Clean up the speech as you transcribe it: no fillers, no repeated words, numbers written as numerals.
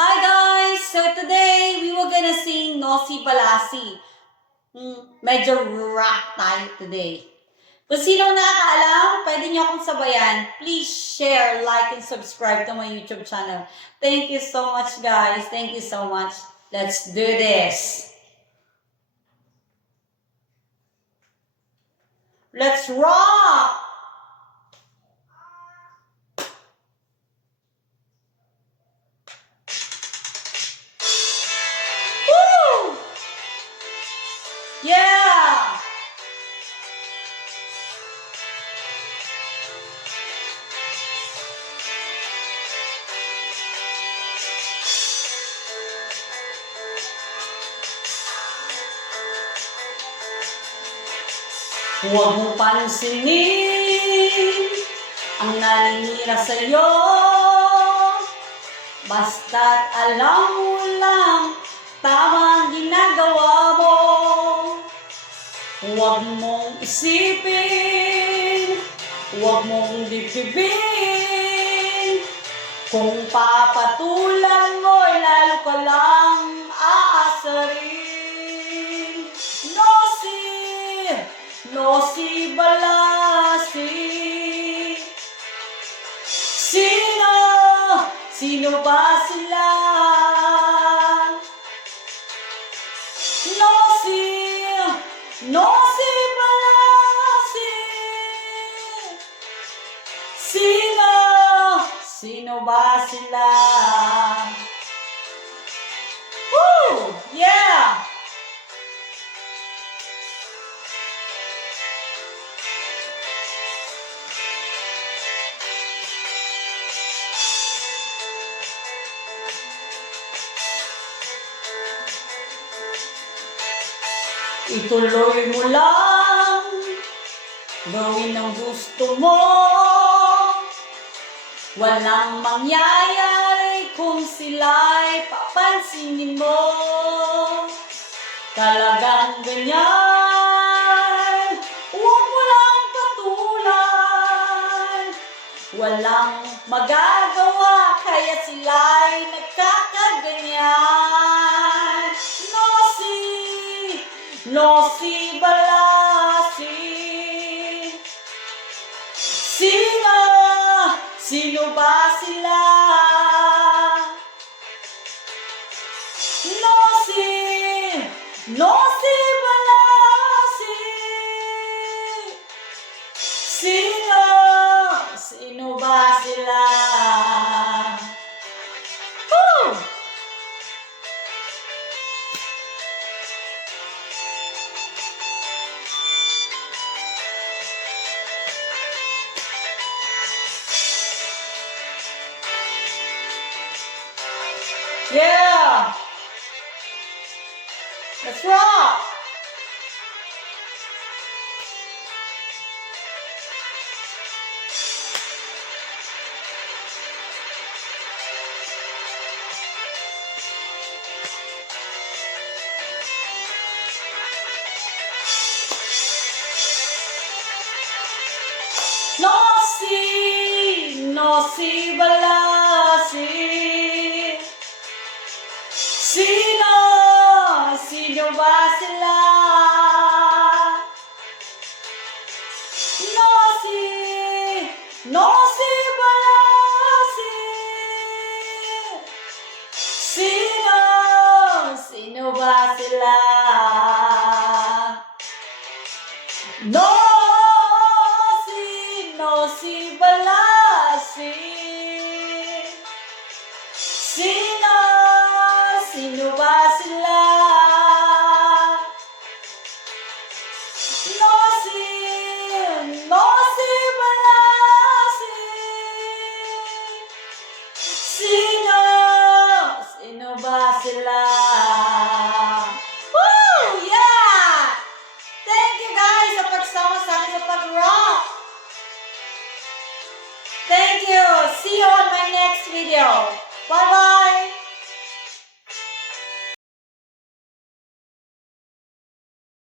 Hi guys! So today, we were gonna sing Nosy Balasi. Medyo rock tayo today. Kung sino nakakaalam, pwede niyo akong sabayan. Please share, like, and subscribe to my YouTube channel. Thank you so much guys. Thank you so much. Let's do this. Let's rock! Woo! Yeah! Huwag mong pansinin ang naninira sa'yo, basta't alam mo lang tama ang ginagawa mo. Huwag mong isipin, huwag mong dibdibin, kung papatulan mo'y lalo ka lang aasarin. Nosy Balasi. Sino ba sila? Nosy Balasi. Sino ba sila? Woo! Yeah! Ituloy mo lang, gawin ang gusto mo. Walang mangyayari kung sila'y papansinin mo. Talagang ganyan, huwag mo lang patulan. Walang magagawa kaya sila'y nagkakaganyan. Nosy Balasi. Sino ba sila? Nosy Balasi. Sino ba sila? Woo! Yeah! Let's rock! Nosy Balasi. Sino ba sila? Nosy Balasi. Sino ba sila? Nosy Balasi. Sino ba sila? Nosy Balasi. Sino ba sila? Woo! Yeah! Thank you guys sa pagsama sa akin sa pag-rock. Thank you. See you on my next video. Bye-bye.